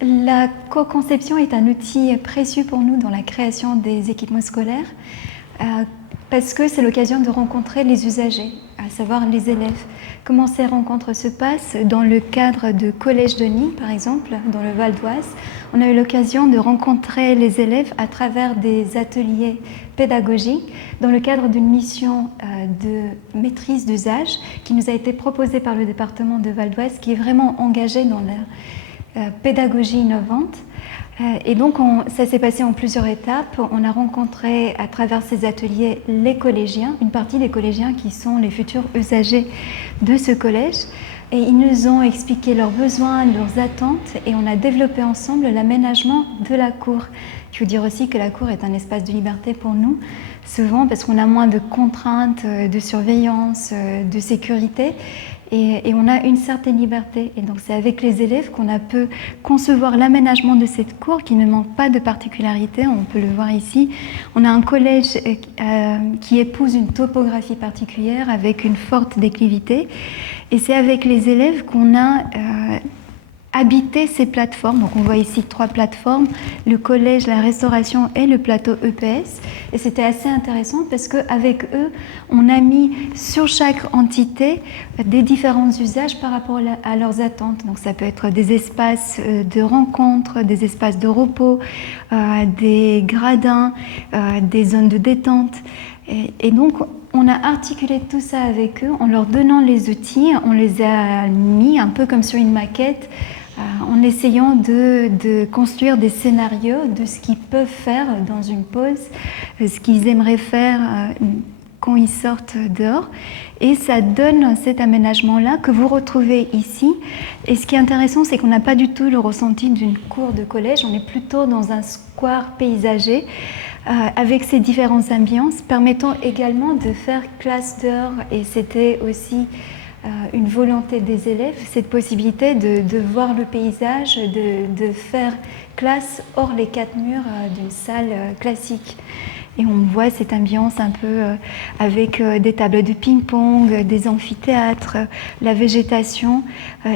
La co-conception est un outil précieux pour nous dans la création des équipements scolaires parce que c'est l'occasion de rencontrer les usagers, à savoir les élèves. Comment ces rencontres se passent? Dans le cadre de Collège de Nîmes, par exemple, dans le Val d'Oise, on a eu l'occasion de rencontrer les élèves à travers des ateliers pédagogiques dans le cadre d'une mission de maîtrise d'usage qui nous a été proposée par le département de Val d'Oise, qui est vraiment engagé dans la pédagogie innovante. Et donc ça s'est passé en plusieurs étapes. On a rencontré à travers ces ateliers les collégiens, une partie des collégiens qui sont les futurs usagers de ce collège. Et ils nous ont expliqué leurs besoins, leurs attentes, et on a développé ensemble l'aménagement de la cour. Il faut dire aussi que la cour est un espace de liberté pour nous, souvent parce qu'on a moins de contraintes, de surveillance, de sécurité. Et on a une certaine liberté. Et donc c'est avec les élèves qu'on a pu concevoir l'aménagement de cette cour qui ne manque pas de particularités. On peut le voir ici. On a un collège qui épouse une topographie particulière avec une forte déclivité. Et c'est avec les élèves qu'on a habiter ces plateformes. Donc on voit ici 3 plateformes, le collège, la restauration et le plateau EPS. Et c'était assez intéressant parce qu'avec eux, on a mis sur chaque entité des différents usages par rapport à leurs attentes. Donc ça peut être des espaces de rencontre, des espaces de repos, des gradins, des zones de détente. Et donc, on a articulé tout ça avec eux en leur donnant les outils. On les a mis un peu comme sur une maquette en essayant de construire des scénarios de ce qu'ils peuvent faire dans une pause, ce qu'ils aimeraient faire quand ils sortent dehors. Et ça donne cet aménagement-là que vous retrouvez ici. Et ce qui est intéressant, c'est qu'on n'a pas du tout le ressenti d'une cour de collège. On est plutôt dans un square paysager avec ces différentes ambiances, permettant également de faire classe dehors. Et c'était aussi une volonté des élèves, cette possibilité de voir le paysage, de faire classe hors les 4 murs d'une salle classique. Et on voit cette ambiance un peu avec des tables de ping-pong, des amphithéâtres, la végétation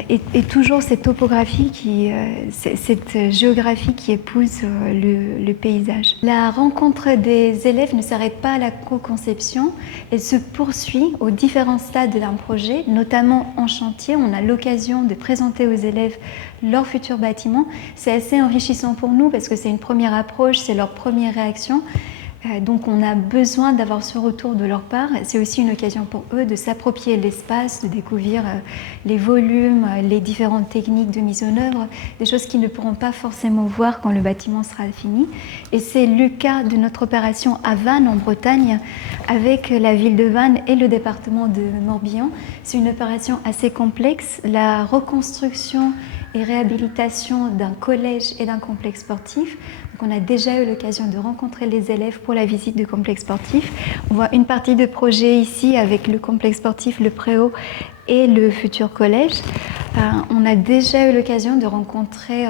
et toujours cette topographie, cette géographie qui épouse le paysage. La rencontre des élèves ne s'arrête pas à la co-conception, elle se poursuit aux différents stades d'un projet, notamment en chantier. On a l'occasion de présenter aux élèves leur futur bâtiment. C'est assez enrichissant pour nous parce que c'est une première approche, c'est leur première réaction. Donc on a besoin d'avoir ce retour de leur part. C'est aussi une occasion pour eux de s'approprier l'espace, de découvrir les volumes, les différentes techniques de mise en œuvre, des choses qu'ils ne pourront pas forcément voir quand le bâtiment sera fini. Et c'est le cas de notre opération à Vannes en Bretagne avec la ville de Vannes et le département de Morbihan. C'est une opération assez complexe. La reconstruction et réhabilitation d'un collège et d'un complexe sportif. Donc on a déjà eu l'occasion de rencontrer les élèves pour la visite du complexe sportif. On voit une partie de projet ici avec le complexe sportif, le préau et le futur collège. On a déjà eu l'occasion de rencontrer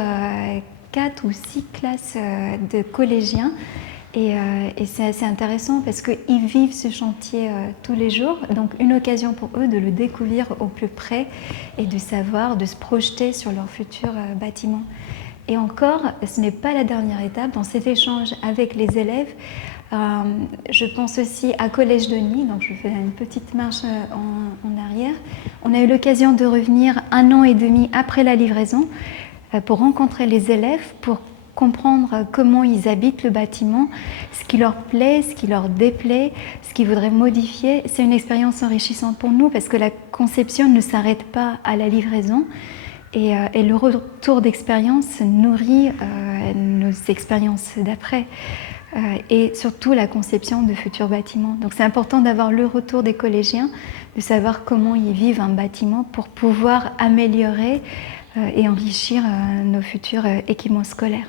4 ou 6 classes de collégiens. Et c'est assez intéressant parce qu'ils vivent ce chantier tous les jours, donc une occasion pour eux de le découvrir au plus près et de savoir, de se projeter sur leur futur bâtiment. Et encore, ce n'est pas la dernière étape dans cet échange avec les élèves. Je pense aussi à Collège de Nîmes, donc je fais une petite marche en arrière. On a eu l'occasion de revenir 1 an et demi après la livraison pour rencontrer les élèves, pour comprendre comment ils habitent le bâtiment, ce qui leur plaît, ce qui leur déplaît, ce qu'ils voudraient modifier. C'est une expérience enrichissante pour nous parce que la conception ne s'arrête pas à la livraison et le retour d'expérience nourrit nos expériences d'après et surtout la conception de futurs bâtiments. Donc c'est important d'avoir le retour des collégiens, de savoir comment ils vivent un bâtiment pour pouvoir améliorer et enrichir nos futurs équipements scolaires.